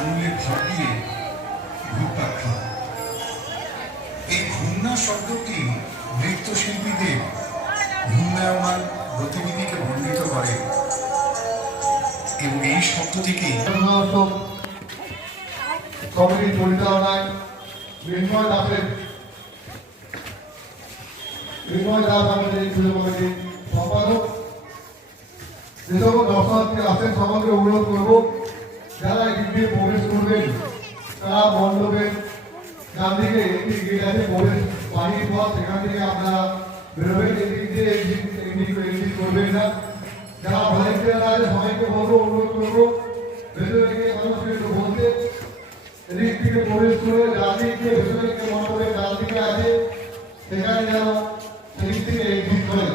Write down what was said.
আঙুলে ভর দিয়ে ঘুরপাক খাওয়া। এই ঘূর্ণা শব্দটি নৃত্যশিল্পীদের ঘূর্ণায়মান গতিবিধিকে বর্ণিত করে এবং এই শব্দ থেকেই কমিটির পরিচালনায় মৃন্ময় দাস আমাদের এই পুজো কমিটির সম্পাদক। যে সকল দর্শনার্থী আসেন সবাইকে অনুরোধ করবো, যারা এই দিক দিয়ে প্রবেশ করবেন তারা মণ্ডপের ডান দিকে একটি গেট আছে প্রবেশ বাহির পথ, সেখান থেকে আপনারা বেরোবেন। এই দিক দিয়ে এন্ট্রি করবেন না। যারা ভলেন্টিয়ার আছে সবাইকে বলবো, অনুরোধ করবো ভেতরে গিয়ে মানুষকে একটু বলতে, এদিক থেকে প্রবেশ করে ডান দিক দিয়ে ভেতরে গিয়ে মণ্ডপের ডান দিকে আছে সেখানে যেন সেদিক থেকে এক্সিট করেন।